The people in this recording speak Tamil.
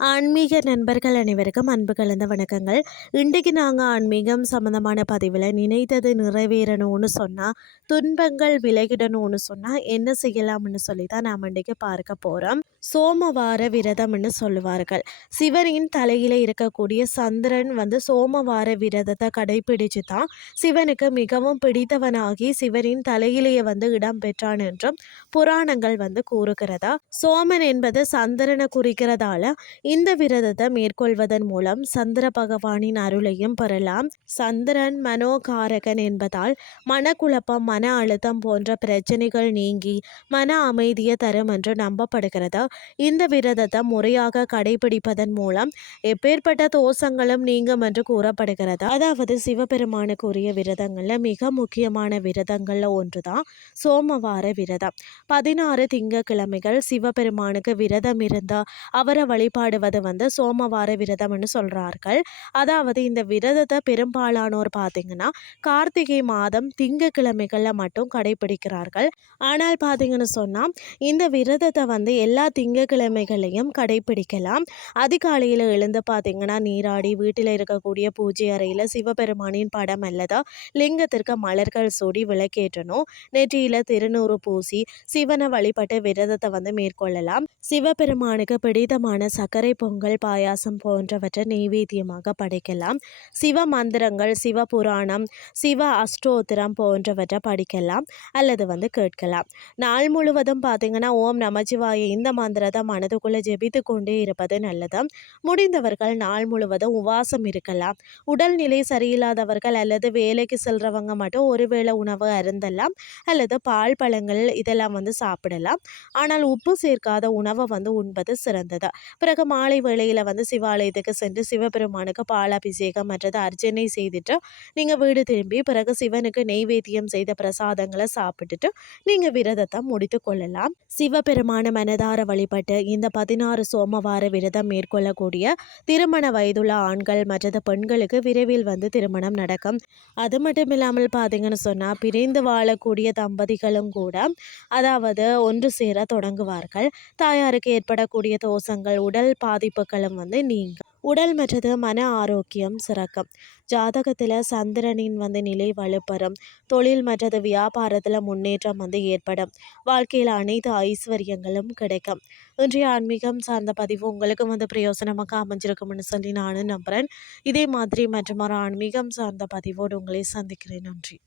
ஆன்மீக நண்பர்கள் அனைவருக்கும் அன்பு கலந்த வணக்கங்கள். இன்றைக்கு நாங்கள் ஆன்மீகம் சம்மந்தமான பதிவில் நினைத்தது நிறைவேறணும்னு சொன்னால், துன்பங்கள் விலகிடணும்னு சொன்னால் என்ன செய்யலாம்னு சொல்லி தான் நாம் இன்றைக்கு பார்க்க போகிறோம். சோமவார விரதம்னு சொல்லுவார்கள். சிவனின் தலையில் இருக்கக்கூடிய சந்திரன் சோமவார விரதத்தை கடைபிடிச்சு தான் சிவனுக்கு மிகவும் பிடித்தவனாகி சிவனின் தலையிலேயே இடம் பெற்றான் என்றும் புராணங்கள் கூறுகிறதா. சோமன் என்பது சந்திரனை குறிக்கிறதால இந்த விரதத்தை மேற்கொள்வதன் மூலம் சந்திர பகவானின் அருளையும் பெறலாம். சந்திரன் மனோகாரகன் என்பதால் மனக்குழப்பம், மன அழுத்தம் போன்ற பிரச்சனைகள் நீங்கி மன அமைதியை தரும் என்று நம்பப்படுகிறது. இந்த விரதத்தை முறையாக கடைபிடிப்பதன் மூலம் எப்பேற்பட்ட தோஷங்களும் நீங்கும் என்று கூறப்படுகிறது. அதாவது சிவபெருமானுக்குரிய விரதங்கள்ல மிக முக்கியமான விரதங்கள்ல ஒன்றுதான் சோமவார விரதம். 16 திங்கட்கிழமைகள் சிவபெருமானுக்கு விரதம் இருந்த அவரை வழிபாடுவது சோமவார விரதம்னு சொல்றார்கள். அதாவது இந்த விரதத்தை பெரும்பாலானோர் பார்த்தீங்கன்னா கார்த்திகை மாதம் திங்கட்கிழமைகள்ல மட்டும் கடைபிடிக்கிறார்கள். ஆனால் பார்த்தீங்கன்னு சொன்னா இந்த விரதத்தை எல்லா திங்கட்கிழமைகளையும் கடைபிடிக்கலாம். அதிகாலையில் எழுந்து பார்த்தீங்கன்னா நீராடி வீட்டில் இருக்கக்கூடிய பூஜை அறையில் சிவபெருமானின் படம் அல்லது லிங்கத்திற்கு மலர்கள் சூடி விளக்கேற்றணும். நெற்றியில திருநூறு பூசி சிவனை வழிபட்டு விரதத்தை மேற்கொள்ளலாம். சிவபெருமானுக்கு பிடித்தமான சர்க்கரை பொங்கல், பாயாசம் போன்றவற்றை நெய்வேத்தியமாக படைக்கலாம். சிவ மந்திரங்கள், சிவ புராணம், சிவ அஷ்டோத்திரம் போன்றவற்றை படிக்கலாம் அல்லது கேட்கலாம். நாள் முழுவதும் பார்த்தீங்கன்னா ஓம் நமச்சிவாய இந்த மந்திரத்தை மனதுக்குள்ளே ஜெபித்து கொண்டே இருப்பது நல்லது. முடிந்தவர்கள் நாள் முழுவதும் உவாசம் இருக்கலாம். உடல்நிலை சரியில்லாதவர்கள் அல்லது வேலைக்கு செல்றவங்க மட்டும் ஒருவேளை உணவு அருந்தலாம் அல்லது பால் பழங்கள் இதெல்லாம் சாப்பிடலாம். ஆனால் உப்பு சேர்க்காத உணவை உண்பது சிறந்தது. பிறகு மாலை வேளையில் சிவாலயத்துக்கு சென்று சிவபெருமானுக்கு பாலாபிஷேகம் மற்றது அர்ச்சனை செய்துட்டு நீங்கள் வீடு திரும்பி பிறகு சிவனுக்கு நெய்வேத்தியம் செய்த பிரசாதங்களை சாப்பிட்டுட்டு நீங்கள் விரதத்தை முடித்து கொள்ளலாம். சிவபெருமான மனதார வழிபட்டு இந்த 16 சோமவார விரதம் மேற்கொள்ளக்கூடிய திருமண வயதுள்ள ஆண்கள் மற்றது பெண்களுக்கு விரைவில் திருமணம் நடக்கும். அது மட்டும் இல்லாமல் பார்த்தீங்கன்னு சொன்னால் பிரிந்து வாழக்கூடிய தம்பதிகளும் கூட அதாவது ஒன்று சேர தொடங்குவார்கள். தாயாருக்கு ஏற்படக்கூடிய தோஷங்கள், உடல் பாதிப்புகளும் நீங்கும். உடல் மற்றது மன ஆரோக்கியம் சிறக்கும். ஜாதகத்தில் சந்திரனின் நிலை வலுப்பெறும். தொழில் மற்றது வியாபாரத்தில் முன்னேற்றம் ஏற்படும். வாழ்க்கையில் அனைத்து ஐஸ்வர்யங்களும் கிடைக்கும். இன்றைய ஆன்மீகம் சார்ந்த பதிவு உங்களுக்கு பிரயோசனமாக அமைஞ்சிருக்கும்னு சொல்லி நானும் நம்புகிறேன். இதே மாதிரி மற்றும் ஒரு ஆன்மீகம் சார்ந்த பதிவோடு உங்களை சந்திக்கிறேன். நன்றி.